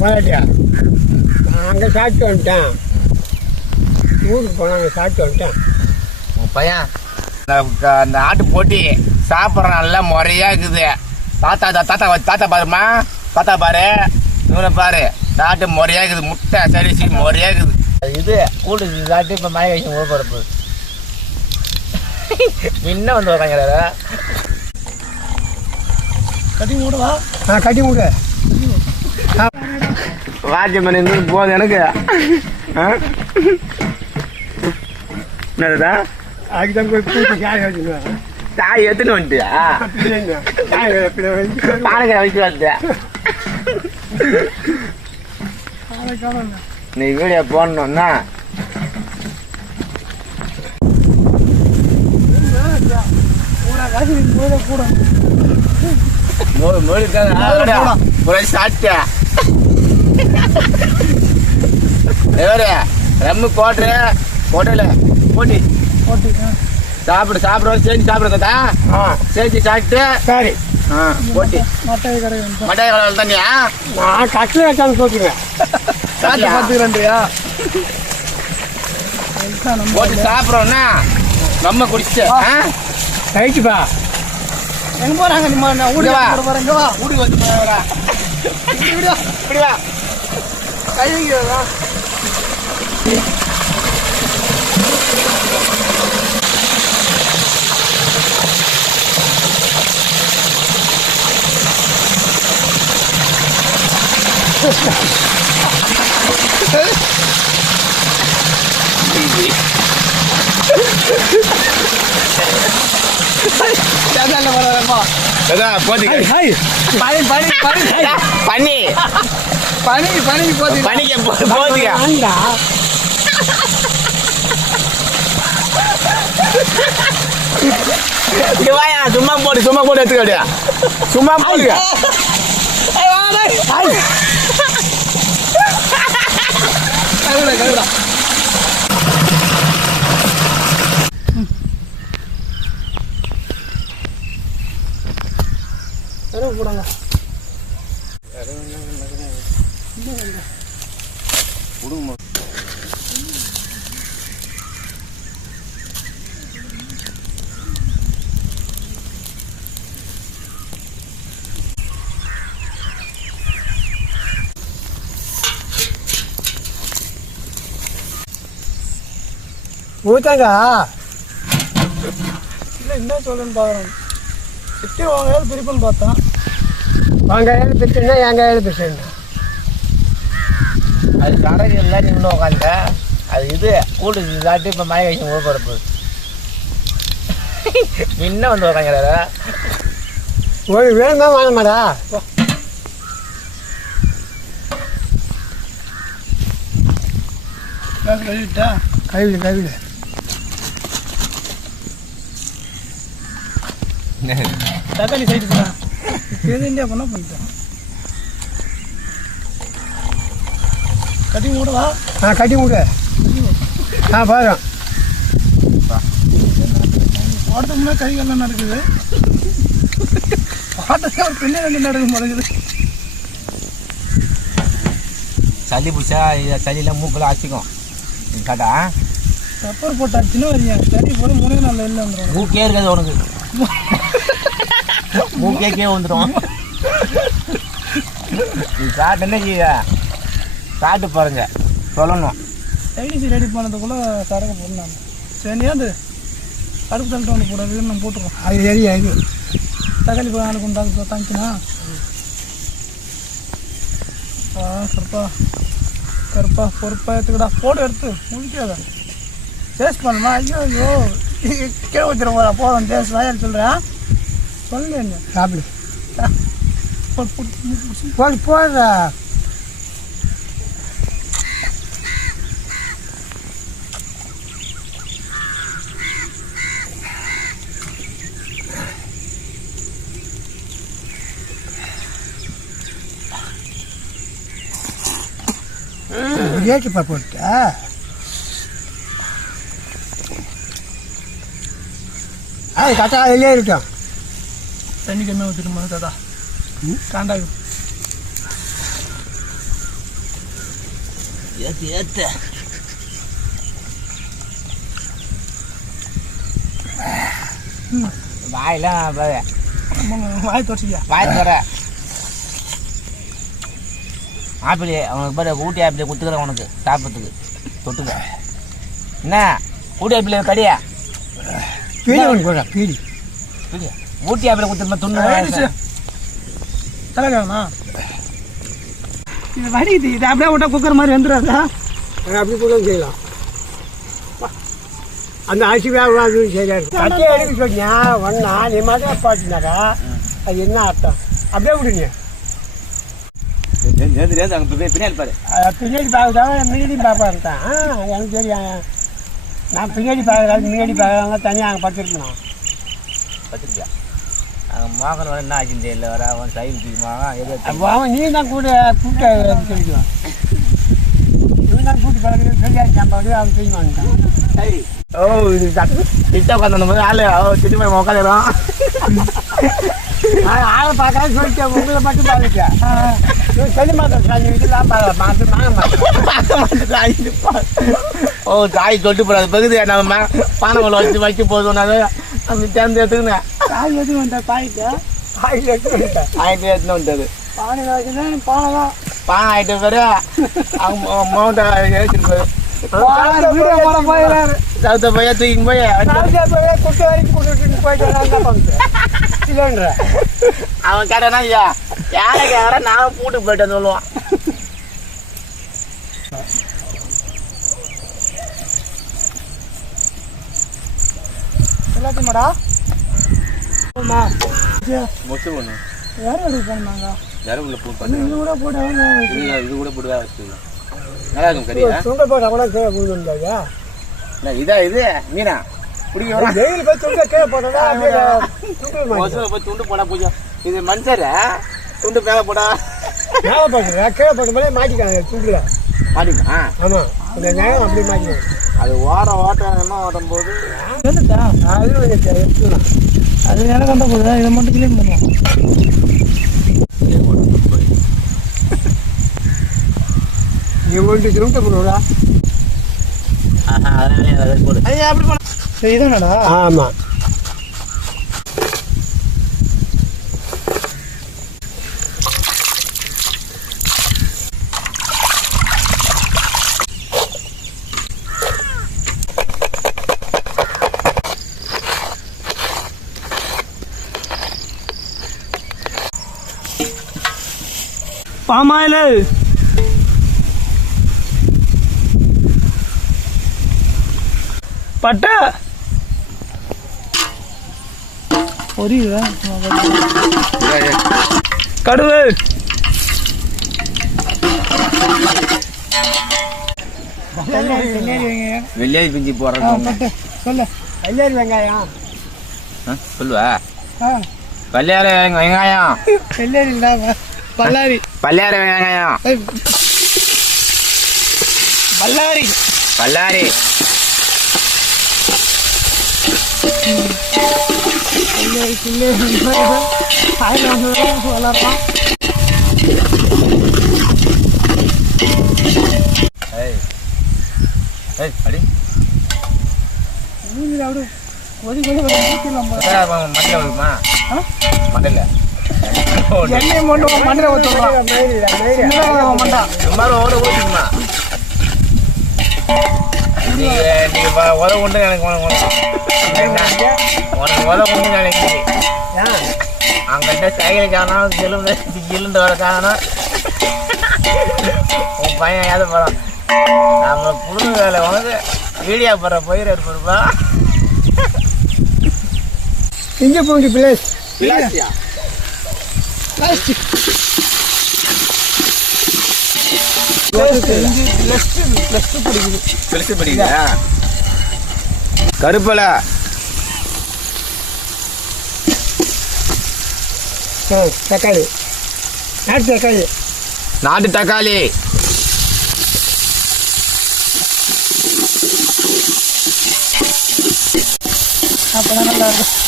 போராட்டியா நான் அங்கே சாப்பிட்டு வந்துட்டேன். ஊருக்கு போனாங்க சாப்பிட்டு வந்துட்டேன். உன் பையன் அந்த ஆட்டு போட்டி சாப்பிட்ற நல்லா முறையா இருக்குது. தாத்தா பாருமா, தாத்தா பாரு, இவனை பாரு, சாப்பிட்டு முறையா இருக்குது. முட்டை சரிச்சு முறையா இருக்குது. இது கூட்டு சாப்பிட்டு இப்போ மழை கழிச்சு ஊழப்பரப்பு முன்ன வந்து வராங்க. கட்டி மூடுவா? கட்டி மூடு. ராஜ்யமணி இருந்து போகுது எனக்கு. என்னதுதான் அதுதான் போய் பூச்சி காய வச்சுக்குவேன். தாய் எடுத்துன்னு வந்துட்டியா? பானைக்கடை வச்சு வந்தேன். நீ வீடியோ போடணும்னா சாப்பிட்டியா ரெம்மு போட்டு போட்டல போட்டி சாப்பிடுற செஞ்சு சாப்பிடுறதா செஞ்சு சாப்பிட்டு சரி போட்டி மட்டை கடை தண்ணியா நான் கட்டில வச்சாலும் போட்டுருவேன். பார்த்துக்கிறேன்றியா போட்டு சாப்பிட்றோன்னா நம்ம குடிச்சு ரைட்டுப்பா. எங்க போறாங்க? வீட்டுக்கு வந்து கை வைக்கிறதா? சும்மா போட்டு எடுத்துக்கியா? சும்மா போடுங்க. போடுங்க. ஊத்தாங்க இல்லை என்ன சொல்லுன்னு பார்க்குறேன். சிக்கன் வாங்காயாலும் பிரிப்புன்னு பார்த்தேன். வாங்காயாலும் பிரிச்சுன்னா எங்காயாலும் பிரிச்சுண்ணா அது கடைக்கு இல்லை. நீ இன்னும் உட்காந்த அது இது கூட்டு சாப்பிட்டு இப்போ மழை கழிச்சு ஊழப்பரப்பு முன்ன வந்து உட்காங்கிறார. ஒரு வேணுமா வாங்கமாடா? கழுவிட்டா கைவிடு தக்காளி சைடு போனா இந்தியா பண்ண பண்ணிட்டேன். கட்டி மூடுவா? கட்டி மூடு. பாரு பாடத்துக்கு முன்னாடி கைகள்லாம் நடக்குது. பாட்டத்தை ஒரு பின்னாடி நடக்க மாட்டேங்குது. சளி பிடிச்சா சளியெல்லாம் மூக்கில் அடிச்சிக்கும். காட்டா பெப்பர் போட்டு அடிச்சுன்னா வரீங்க. சளி போட 3 நாள் இல்லை வந்துடும். மூக்கே இருக்காது உனக்கு. மூக்கே வந்துடும். நீ சாப்பிட்டு என்ன செய்ய சாப்பிட்டு பாருங்க சொல்லணும். சைடிஷ் ரெடி பண்ணதுக்குள்ளே சரக்கு போடலாம். சரியா அது அடுப்பு தள்ளிட்டு வந்து போடாது நம்ம போட்டுருவோம். அது எரியாது. தக்காளி நாளைக்கு உண்டாக்கு தாங்கினா கருப்பா பொறுப்பா எடுத்துக்கடா. போட்டு எடுத்து முடிக்காத டேஸ்ட் பண்ணுமா? ஐயோ கீழே வச்சுருவோம். போதும் டேஸ்ட் வாயால் சொல்கிறேன். சொல்லு என்ன சாப்பிடு. போடுறா. ஏற்றுப்பா போட்டா அது கட்டா அதிலே இருக்கும். தண்ணி கம்மியாக ஊற்றிட்டு தாத்தா காண்டாகும். ஏத்து வாயெல்லாம் வாய் தொடச்சிக்கியா வாய் தர ஆப்பிள் அவனுக்கு பாரு ஊட்டி ஆப்பிள் கொடுத்துக்கிறேன் உனக்கு சாப்பிட்றதுக்கு தொட்டுக்க என்ன ஊட்டி ஆப்பிள் கடியா கீழே ஒன்று போடுறா கீழே ஊட்டி ஆப்பிள் கொடுத்துருமா துண்ணு தலைக்காண்ணா இது வடிக்குது இது அப்படியே விட்டா குக்கர் மாதிரி வந்துடாதா அப்படி கூட செய்யலாம் அந்த அரிசி வேகக்கூடாது சரியா இருக்கும் கட்டி எடுக்க சொன்னியா ஒன்றா நீ மட்டும் பாட்டினாரா அது என்ன அர்த்தம் அப்படியே விடுங்க பின்னாடி பாரு பின்னாடி பார்க்கறதா முன்னாடி பார்ப்பாருந்தான் எனக்கு தெரியும் நான் பின்னாடி பார்க்குறாங்க முன்னாடி பார்க்குறாங்க தனியாக அங்கே படுத்துருக்கணும் பத்திரிக்கா அங்கே மோகன் என்ன ஆச்சுன்னு தெரியல வர அவன் சைக்கிள் மோகன் எதோ அவன் நீ தான் கூட கூட்ட தெரிஞ்சுவான் இவன் தான் கூட்டு பழகிறது சரியாக சாம்பாடு அவன் செய்ய வந்துட்டான் ஓ இது திட்ட உட்காந்து போது ஆளு திட்டு போய் உட்காந்துடும் ஆளை பார்க்கறான்னு சொல்லிட்டேன் உங்களை மட்டும் பாதிச்சேன் சொல்லி மாட்டேன் இதெல்லாம் பார்க்க மாட்டேன் ஓ தாய் தொட்டு போடாது பகுதி நம்ம பானை வச்சு போதும்னால நம்ம சேர்ந்து எடுத்துக்கினே காய் எதுவும் வந்தா பாய்க்கு ஆயில் எடுத்து ஆயிட்டு எடுத்துன்னு வந்தது பானையில் வச்சுதான் பானை தான் பானை ஆயிட்டு பேரு அவங்க மவுண்ட ஏற்றிட்டு போய் வீடியோ போட போயிடாரு சவுத்த போய் தூக்கின்னு போய் குட்டை வரைக்கும் கூட்டிட்டு போயிட்டு இல்லைன்ற அவன் கேட்டானா ஐயா யாரை கேட்கற நான் கூட்டு போயிட்டேன்னு சொல்லுவான் எல்லாத்தையுமாடா மொச்சு ஒன்று வேற எடுக்க போனாங்க ஜரவுல பூ இது கூட போட்டு இது கூட போட்டு வேலை வச்சுக்கலாம் நல்லா இருக்கும் கறியா துண்டை போட்டால் கூட கீழே போடுங்க இதா இது மீனா பிடிக்க வர வெயில் போய் துண்டை கீழே போட்டா போய் துண்டு போடா பூஜா இது மஞ்சள் துண்டு மேலே போடா மேலே போட்டுங்க கீழே போட்ட மேலே மாட்டிக்காங்க துண்டுல மாட்டிமா ஆமாம் இந்த நேரம் அப்படி மாட்டிக்கணும் அது ஓட்டம் ஓட்டும் போது அது எடுத்துக்கலாம் அது எனக்கு வந்த போகுது இதை மட்டும் கிளீன் பண்ணுவோம் நீ ஒன்று துண்டை போடுவா போடு அப்படி பண்ண இதானடா ஆமாம் பாமாயில் பட்டை பொரியுதா கடுகு வெள்ளையாதி பிஞ்சு போடுறோம் பட்டை சொல்ல கல்யாணி வெங்காயம் சொல்லுவா பள்ளியார வெங்காயம் வெள்ளரி இல்லாம பல்லாரி பள்ளியார வெங்காயம் பல்லாரி பல்லாரி வளர்றான் அடி அப்படி ஒதுக்கி ஊற்றிடலாம் மண்டல வருமா மண்டல எண்ணெய் மட்டும் மண்டல ஊற்றுறான் மண்டா சும்மாரு ஓட ஊற்றிக்குமா நீங்க உதவ உண்டு எனக்கு உனக்கு உதவ உண்டு நினைக்கி அங்கிட்ட சைக்கிள் காணும் கிலுண்டு வர காணும் உன் பையன் ஏத போகிறான் நம்ம புழுங்க வேலை உனக்கு வீடியோ போடுற பயிர் இருப்பா இஞ்சி பூண்டி பிளேஸ் கருப்பலை தக்காளி நாட்டு தக்காளி நாட்டு தக்காளி அப்பதான் நல்லா இருக்கும்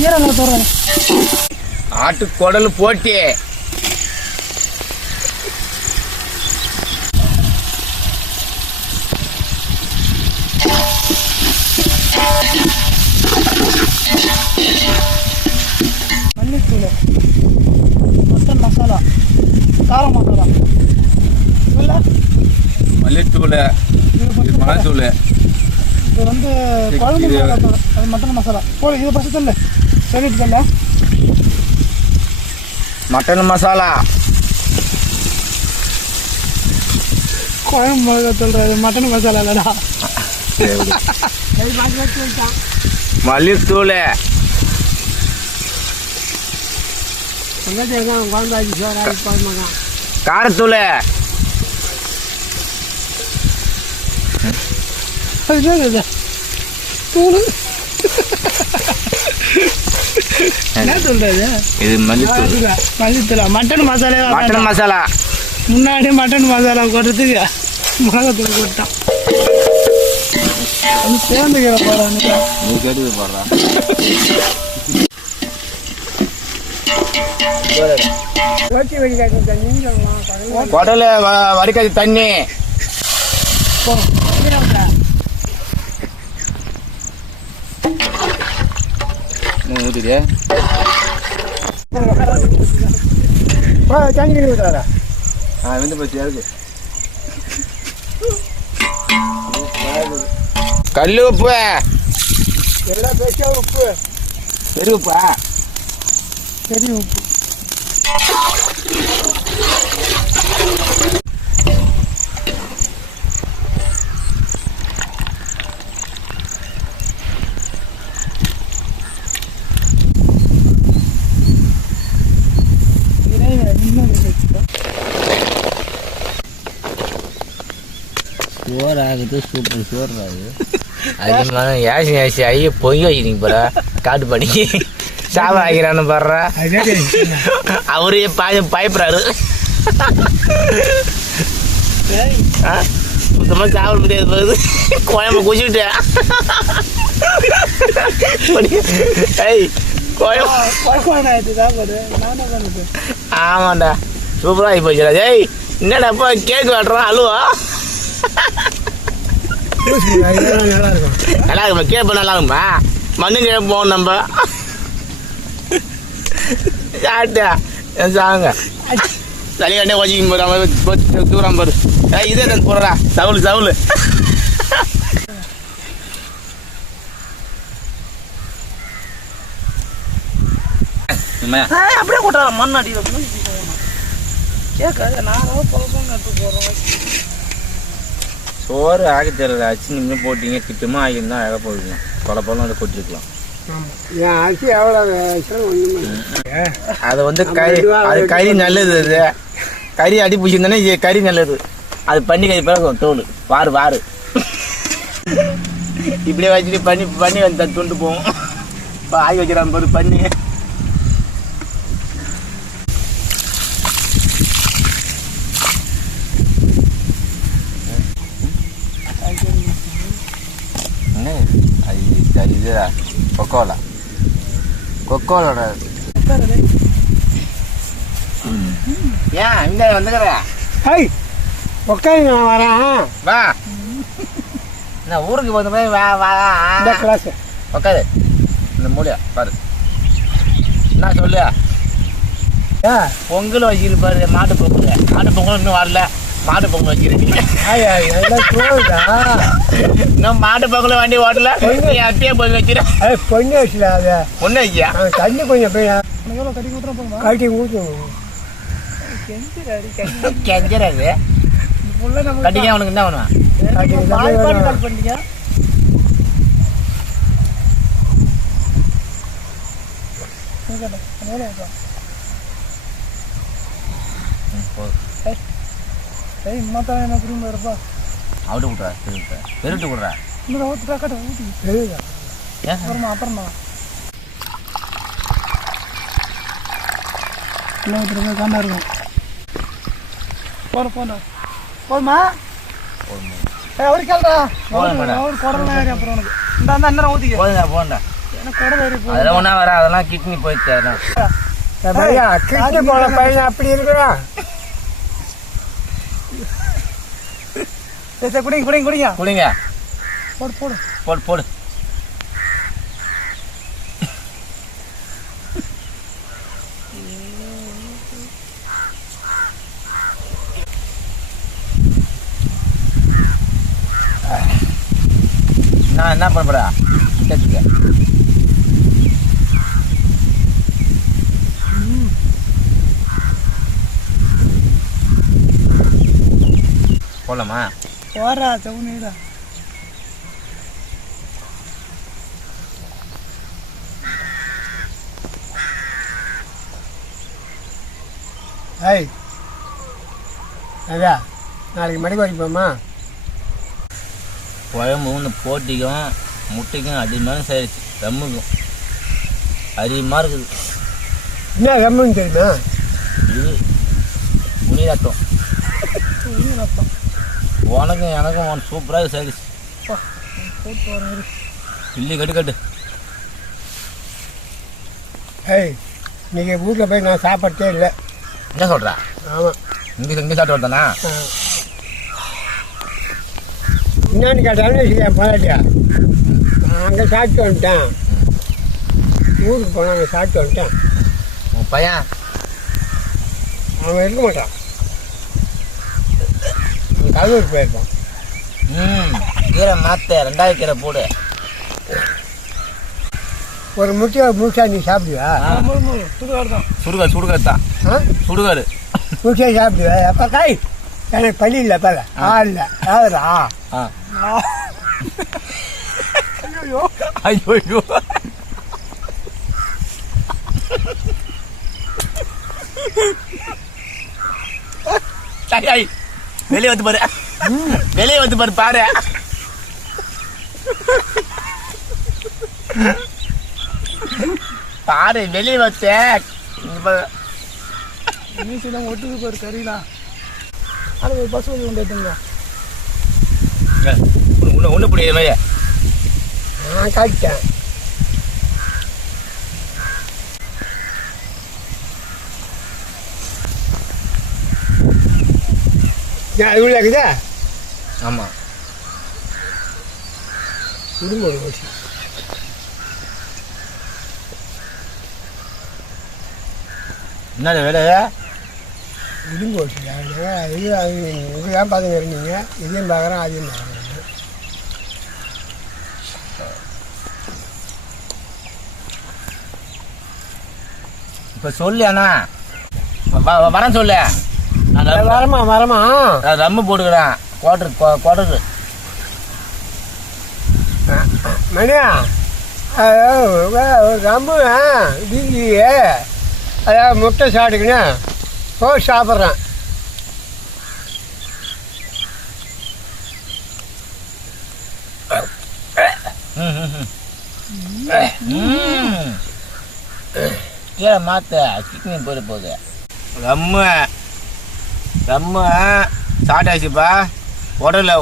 ஈரங்க தோறேன் ஆட்டு குடல் போட்டி மல்லித்தூள், மட்டன் மசாலா, கார மசாலா இல்லை மல்லித்தூள், மலைத்தூள், இது வந்து குழம்பு மிளகாத்தூள், அது மட்டன் மசாலா போடு. இது ஃபஸ்ட்டு தள்ள சொல்லிட்டு தள்ள மட்டன் மசாலா, குழம்பு மிளகாத்தூள், அது மட்டன் மசாலா இல்லைடா. மல்லித்தூள், காரத்தூள், தூள் என்ன சொல்றது? இது மல்லித்தூள். மல்லித்தூளா? மட்டன் மசாலா. மட்டன் மசாலா முன்னாடி மட்டன் மசாலா போடுறதுக்கு மிளகாத்தூள் போட்டான். அது சேர்ந்துக்கிற போறான். நீ கேட்டு போடுறா. குடல வடிக்காது தண்ணி ஊற்றிட்டியா? வெந்து போச்சு. இருக்கு கல் உப்பு, எல்லாம் பேச உப்பு, பெரு உப்பா? பெரிய உப்பு. சோறு ஆகுது, சூப்பர் சோறு ஆகுது. அதிகமான ஏசி ஏசி ஐயோ பொங்கி வைக்கிறீங்க பாரு. காட்டு பண்ணிக்கு சாவ ஆகிறான்னு பாடுறா. அவரு பயப்படுறாரு. சுத்தமாக சாப்பிட முடியாது போகுது. குழம்பு குச்சிக்கிட்டேன். ஆமாண்டா, சூப்பராக ஆகி போச்சுடா. ஜெய் என்னடா அப்பா கேக் வெட்டுறான் அழுவா. நல்லா இருக்குமா? கேட்ப நல்லா இருக்குமா? மண்ணு கேட்போம் நம்ம சாப்பிட்டா சாங்க தனி கண்டே வச்சிக்கும் போது தூரம் பாரு. இதே தான் போடுறா. சவுளு சவுளு அப்படியே போட்டா மண் அடியில் கேட்காது. நான் பழக்கம் எடுத்து போகிறோம். சோறு ஆகி தெரியல. அச்சு நீங்கள் போட்டீங்க திட்டமா ஆகியிருந்தா அழகாக போடுவீங்க. பல பழம் வந்து கொட்டிருக்கலாம். அரிசி எவ்வளோ அது வந்து கறி, அது கறி நல்லது. அது கறி அடி பிடிச்சிருந்தானே கறி நல்லது. அது பண்ணி கறி பிறகு தோல் வாரு வாரு இப்படியே வச்சுட்டு பண்ணி பண்ணி வந்து துண்டு போவோம். இப்போ ஆகி வைக்கிறான் போது பண்ணி. அது இதுடா கொக்கோலா, கொக்கோலோட. ஏன் இந்த வந்துக்கிற? ஹை உட்காந்து நான் வரேன். வா, நான் ஊருக்கு போகிற மாதிரி வா வா இந்த கிளாஸ் உட்காது. இந்த மூலியா பாரு என்ன சொல்லு. பொங்கல் வச்சுக்கிட்டு பாரு. மாட்டு பொங்கல், மாட்டு பொங்கல் இன்னும் வரல. மாட்டு பொங்கல் வச்சுருக்கீங்க. இன்னும் மாட்டு பொங்கல் வண்டி ஓட்டல. அப்பயே போய் வச்சுரு. பொண்ணு வச்சுல அது ஒன்று வச்சியா? தண்ணி கொஞ்சம் போய் கட்டி ஊற்றுறோம் போகுமா? கட்டி ஊற்றும். கெஞ்சராது கட்டிக்க. அவனுக்கு என்ன பண்ணுவான்? கட் பண்ணிக்க. மாத்தான் என்ன குடும்பம் இருப்பா. அவுட்டு விட்றா, பெருட்டு விட்றா. இன்னும் ஊற்றுட்டா கட்ட ஊற்றி அப்புறமா அப்புறமா கிலோமீட்டருக்கு காண்டா இருக்கும். போன போதுமா? அவரு கேள்றா அவரு குடலாம் ஏறி அப்புறம் உனக்கு இந்த அந்த அண்ணன் ஊற்றிக்க. போதுங்க போண்டா. எனக்கு குடல் ஏறி போகுது. அதெல்லாம் ஒன்றா வர. அதெல்லாம் கிட்னி போயிடுச்சு. அதெல்லாம் கிட்ட போன பையன் அப்படி இருக்கிறான். சரி சரி குடிங்க குடிங்க குடிங்க குடிங்க. போடு போடு போடு போடு. என்ன பண்ண போறா கேட்டுக்க போலாமா போறா செவனிடா ஐய் அதா நாளைக்கு மடிக்கு வரைப்போம்மா. குழம்பு ஒன்று போட்டிக்கும் முட்டைக்கும் அடிமாலும் சரி ரம்முக்கும் அதிகமாக இருக்குது. என்ன ரம்முன்னு தெரியுமா? இது உனி ரத்தம் உனக்கும் எனக்கும் சூப்பராக சரி இல்லி கட்டு ஏய் இன்னைக்கு வீட்டில் போய் நான் சாப்பிட்டே இல்லை. என்ன சொல்கிறா? ஆமாம் இங்கே சாப்பிட்டு வரதானா? என்னன்னு கேட்டாலும் என் பொண்டாட்டியா அங்கே சாப்பிட்டு வந்துட்டேன். ஊருக்கு போனால் அங்கே சாப்பிட்டு வந்துட்டேன். உன் பையன் அவன் இருக்க மாட்டான். கல்லூருக்கு போயிருப்பான். கீரை மாற்ற 2வது கீரை போடு. ஒரு முட்டையை முழுசா நீ சாப்பிடுவா? சுடுகாடு தான் சுடுகாடு முட்டையை சாப்பிடுவா? அப்போ காய் எனக்கு பள்ளி இல்லை பாரு. இல்லை யாருடா? ஐயோ வெளியே வந்து பாரு வெளியே வந்து பாரு பாரு பாரு வெளியே வச்ச மீசிலாம் ஒட்டுது பாரு கறிலாம். ஆனால் ஒரு பஸ் வழி கொண்டு எடுத்துங்க. ஒன்று பிடிக்கிற மாதிரி நான் காட்டிட்டேன். இவ்வளோ இருக்குதா? ஆமாம் குடும்பம் ஒரு வருஷம் என்ன வேலை? இடிஞ்சு போச்சுங்க. இது உங்கள் தான் பார்த்துன்னு இருந்தீங்க. இதையும் பார்க்குறேன் அதையும் பார்க்குறேன். இப்போ சொல்லு அண்ணா வரேன் சொல்லு. வரமா ரம்மு போட்டுக்கிறேன் குவார்டரு மணியா ரம்மு வீட்லேயே அதாவது முட்டை சாப்பிட்டுக்கினேன் போய் சாப்பிட்றேன். கீழே மாற்ற கிட்னி போயிட போகுது. ரம்மு சாப்பிட்டாச்சுப்பா. உடல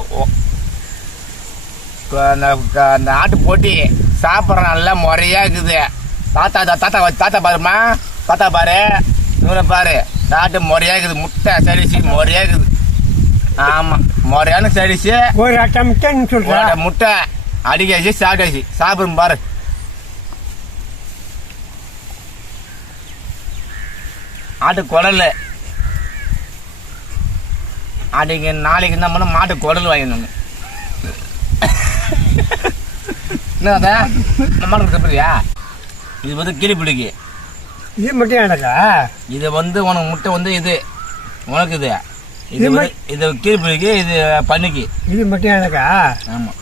அந்த ஆட்டு போட்டி சாப்பிட்ற நல்லா முறையாக இருக்குது. தாத்தா பாருமா தாத்தா பாரு இவனை பாரு சாப்பிட்டு முறையாக இருக்குது. முட்டை சரிச்சு முறையாக இருக்குது. ஆமாம் முறையான சரிச்சு ஒரு அட்டை முட்டைன்னு சொல்கிறேன். முட்டை அடிக்காச்சு சாப்பிட்டாச்சு சாப்பிடும் பாரு. ஆட்டு குடல் அன்றைக்கி நாளைக்கு என்ன பண்ண மாட்டு குடல் வாங்கிடணும். என்ன மாட்டு சாப்பிடுறியா? இது வந்து கிளிப்பிடிக்கு. இது மட்டும் எனக்கா? இது வந்து உனக்கு முட்டை வந்து இது உனக்கு இது இது கிளிப்பிடிக்கு இது பண்ணிக்கு. இது மட்டும் எனக்கா? ஆமாம்